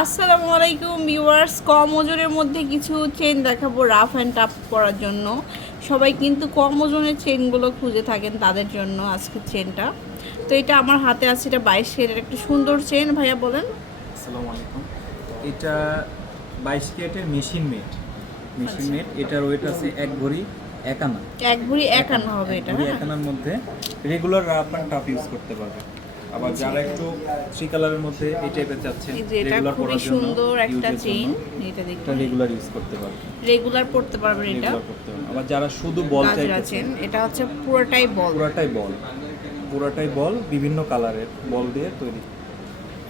আসসালামু আলাইকুম ভিউয়ার্স কম ওজনের মধ্যে কিছু চেন দেখাবো রাফ অ্যান্ড টাফ করার জন্য। সবাই কিন্তু কম ওজনের চেনগুলো খুঁজে থাকেন তাদের জন্য আজকে চেনটা তো এটা আমার হাতে আছে এটা বাইশ কেরের একটা সুন্দর চেন ভাইয়া বলেন। আসসালামু আলাইকুম এটা বাইশ কেটের মেশিন মেড মেশিন মেড এটার ওয়েট আছে এক ভরি এক আনা এক ভরি এক আনা হবে এটা হ্যাঁ। মধ্যে regular rough and tough use করতে পারবে। আবার যারা একটু থ্রি কালারের মধ্যে এই টাইপের রেগুলার পরার জন্য সুন্দর একটা জন্য, এটা দেখুন। রেগুলার ইউজ করতে রেগুলার পড়তে পারবেন এটা। আবার যারা শুধু বল চেন এটা হচ্ছে পুরোটাই বল। পুরাটাই বল। পুরাটাই বল বিভিন্ন কালারের বল দিয়ে তৈরি।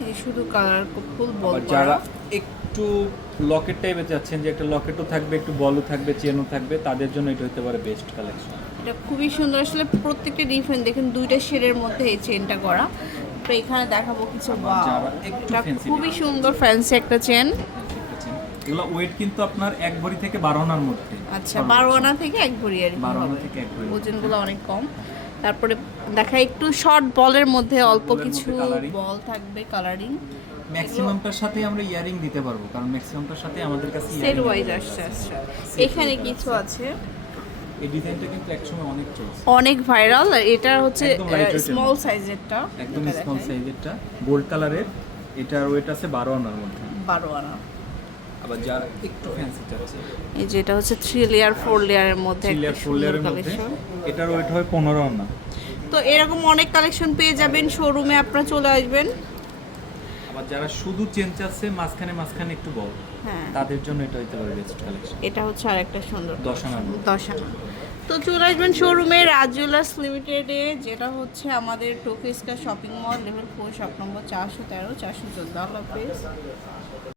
এই শুধু কালার ফুল বল যারা একটু লকেট টাইপের চাচ্ছেন যে একটা লকেটও থাকবে একটু বলও থাকবে চেনও থাকবে তাদের জন্য এটা হতে পারে বেস্ট কালেকশন এটা খুবই সুন্দর। আসলে প্রত্যেকটা ডিফারেন্ট। দেখেন দুইটা শেডের মধ্যে এই চেনটা করা তো এখানে দেখাবো কিছু এটা খুবই সুন্দর ফ্যান্সি একটা চেন। এগুলো ওয়েট কিন্তু আপনার এক ভরি থেকে বারো আনার মধ্যে। আচ্ছা বারো আনা থেকে এক ভরি আর বারো আনা থেকে এক ভরি। ওজনগুলো অনেক কম। তারপরে দেখা একটু শর্ট বলের মধ্যে অল্প কিছু বল থাকবে কালারিং ম্যাক্সিমামটার সাথে আমরা ইয়ারিং দিতে পারব। কারণ ম্যাক্সিমামটার সাথে আমাদের কাছে সেট ওয়াইজ আসছে। আচ্ছা। এখানে কিছু আছে। এই ডিজাইনটা কিন্তু একসময় অনেক চলছে। অনেক ভাইরাল এটা হচ্ছে স্মল সাইজেরটা একদম স্মল সাইজেরটা গোল্ড কালারের এটার ওয়েট আছে বারো আনার মধ্যে। বারো আনা। আবার যারা একটু ফ্যান্সি চাচ্ছে এই যে এটা হচ্ছে থ্রি লেয়ার ফোর লেয়ারের মধ্যে থ্রি লেয়ার ফোর লেয়ারের মধ্যে। কালেকশন এটার ওয়েট হয় পনেরো আনা। তো এরকম অনেক কালেকশন পেয়ে যাবেন শোরুমে আপনারা চলে আসবেন। আবার যারা শুধু চেন চাচ্ছে মাঝখানে মাঝখানে একটু বল হ্যাঁ। তাদের জন্য এটা হইতে পারে বেস্ট কালেকশন এটা হচ্ছে আরেকটা সুন্দর দশানা আনার মধ্যে। দশ আনা তো চলে আসবেন শোরুমে রাজুলাস লিমিটেডে যেটা হচ্ছে আমাদের টোকিস্কা shopping mall level four shop number চারশো তেরো চারশো চোদ্দ আল্লাহ